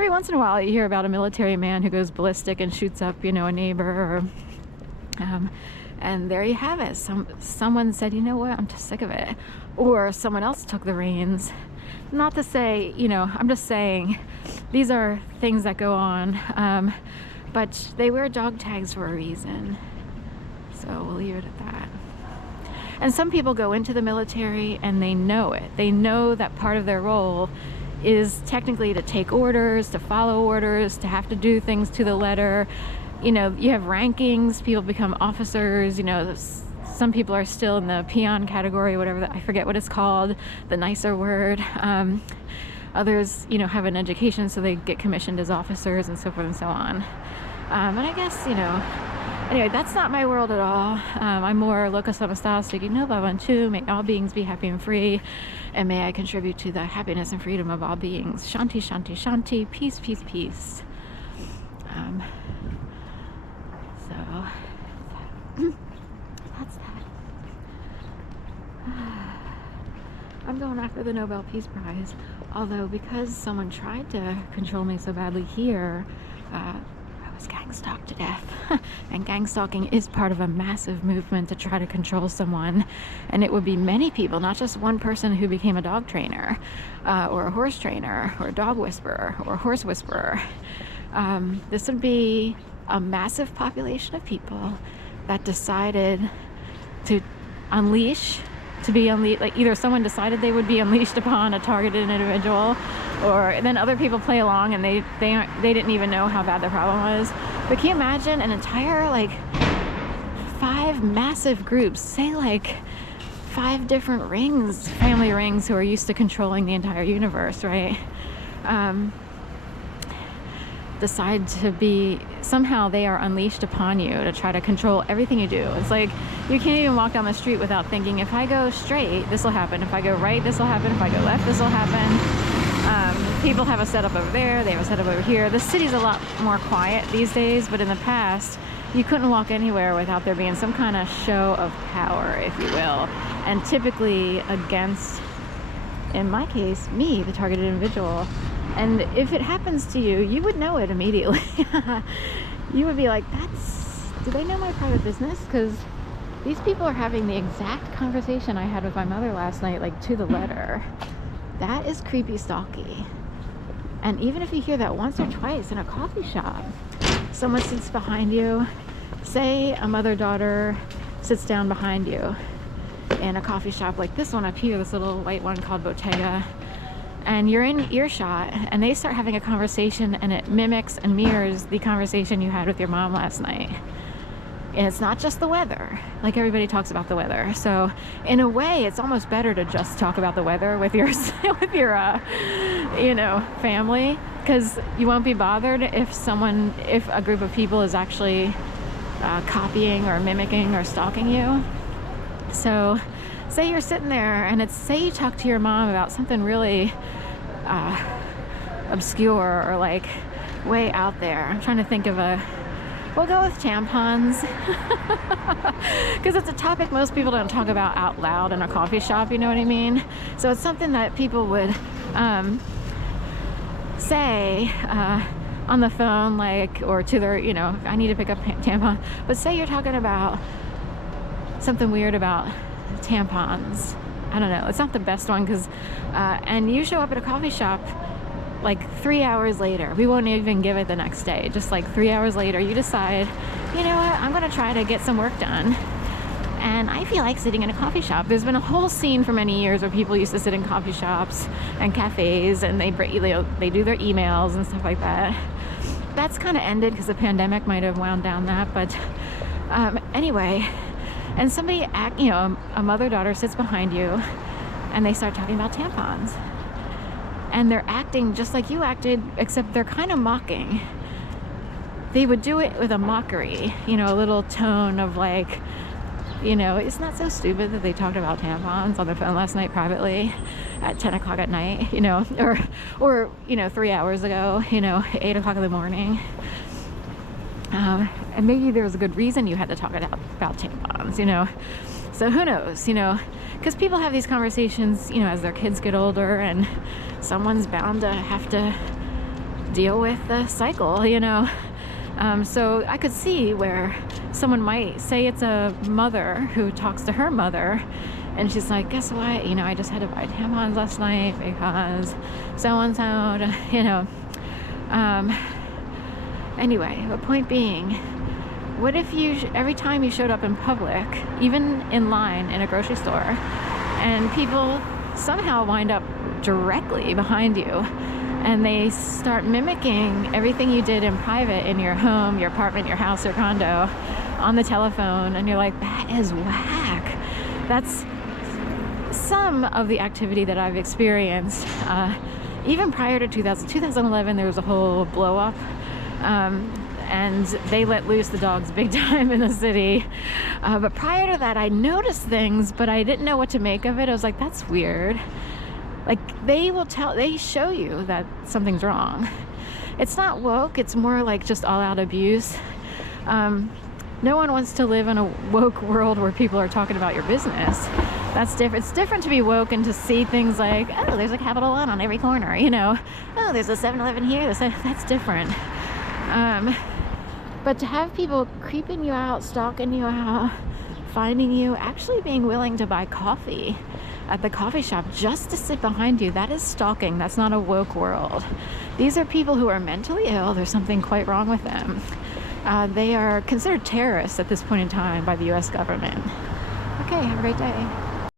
every once in a while you hear about a military man who goes ballistic and shoots up, you know, a neighbor, or, and there you have it. Someone said, you know what, I'm just sick of it. Or someone else took the reins. Not to say, you know, I'm just saying these are things that go on, but they wear dog tags for a reason. So we'll leave it at that. And some people go into the military and they know it. They know that part of their role is technically to take orders, to follow orders, to have to do things to the letter. You know, you have rankings, people become officers, you know, some people are still in the peon category, whatever I forget what it's called, the nicer word. Others, you know, have an education, so they get commissioned as officers and so forth and so on. And I guess, you know, anyway, that's not my world at all. I'm more locus homostasis, you know, Bhavantu, may all beings be happy and free, and may I contribute to the happiness and freedom of all beings. Shanti, shanti, shanti, peace, peace, peace. So, that's that. I'm going after the Nobel Peace Prize, although because someone tried to control me so badly here, I was gang stalked to death. And gang stalking is part of a massive movement to try to control someone, and it would be many people, not just one person who became a dog trainer, or a horse trainer, or a dog whisperer, or a horse whisperer. This would be a massive population of people that decided to unleash, like either someone decided they would be unleashed upon a targeted individual, or then other people play along and they didn't even know how bad the problem was. But can you imagine an entire, like, 5 massive groups, say like 5 different rings, family rings, who are used to controlling the entire universe, right? Decide to be, somehow they are unleashed upon you to try to control everything you do. It's like you can't even walk down the street without thinking, if I go straight, this will happen. If I go right, this will happen. If I go left, this will happen. People have a setup over there, they have a setup over here. The city's a lot more quiet these days, but in the past, you couldn't walk anywhere without there being some kind of show of power, if you will. And typically against, in my case, me, the targeted individual. And if it happens to you, you would know it immediately. You would be like, do they know my private business? Because these people are having the exact conversation I had with my mother last night, like to the letter. That is creepy stalky. And even if you hear that once or twice in a coffee shop, someone sits behind you, say a mother-daughter sits down behind you in a coffee shop like this one up here, this little white one called Bottega, and you're in earshot and they start having a conversation and it mimics and mirrors the conversation you had with your mom last night. And it's not just the weather, like everybody talks about the weather. So in a way, it's almost better to just talk about the weather with your you know, family, because you won't be bothered if a group of people is actually copying or mimicking or stalking you. So say you're sitting there and say you talk to your mom about something really obscure or like way out there. I'm trying to think of we'll go with tampons, because it's a topic most people don't talk about out loud in a coffee shop, you know what I mean? So it's something that people would say on the phone, like, or to their, you know, I need to pick up tampon. But say you're talking about something weird about tampons. I don't know, it's not the best one, because and you show up at a coffee shop like 3 hours later. We won't even give it the next day. Just like 3 hours later, you decide, you know what, I'm gonna try to get some work done, and I feel like sitting in a coffee shop. There's been a whole scene for many years where people used to sit in coffee shops and cafes, and they do their emails and stuff like that. That's kind of ended because the pandemic might have wound down that, but anyway, and somebody a mother-daughter sits behind you and they start talking about tampons. And they're acting just like you acted, except they're kind of mocking. They would do it with a mockery, you know, a little tone of like, you know, it's not so stupid that they talked about tampons on the phone last night privately at 10 o'clock at night, you know, or you know, 3 hours ago, you know, 8 o'clock in the morning. And maybe there was a good reason you had to talk about tampons, you know. So who knows, you know, because people have these conversations, you know, as their kids get older, and someone's bound to have to deal with the cycle, you know. So I could see where someone might say it's a mother who talks to her mother, and she's like, guess what, you know, I just had to buy tampons last night because so-and-so, you know. Anyway, the point being, what if you, every time you showed up in public, even in line in a grocery store, and people somehow wind up directly behind you, and they start mimicking everything you did in private in your home, your apartment, your house, or condo, on the telephone, and you're like, that is whack. That's some of the activity that I've experienced. Even prior to 2011, there was a whole blow up, and they let loose the dogs big time in the city. But prior to that, I noticed things, but I didn't know what to make of it. I was like, that's weird. Like, they show you that something's wrong. It's not woke, it's more like just all-out abuse. No one wants to live in a woke world where people are talking about your business. That's different. It's different to be woke and to see things like, oh, there's a Capital One on every corner, you know. Oh, there's a 7-Eleven here. That's different. But to have people creeping you out, stalking you out, finding you, actually being willing to buy coffee at the coffee shop just to sit behind you, that is stalking. That's not a woke world. These are people who are mentally ill. There's something quite wrong with them. They are considered terrorists at this point in time by the US government. Okay, have a great day.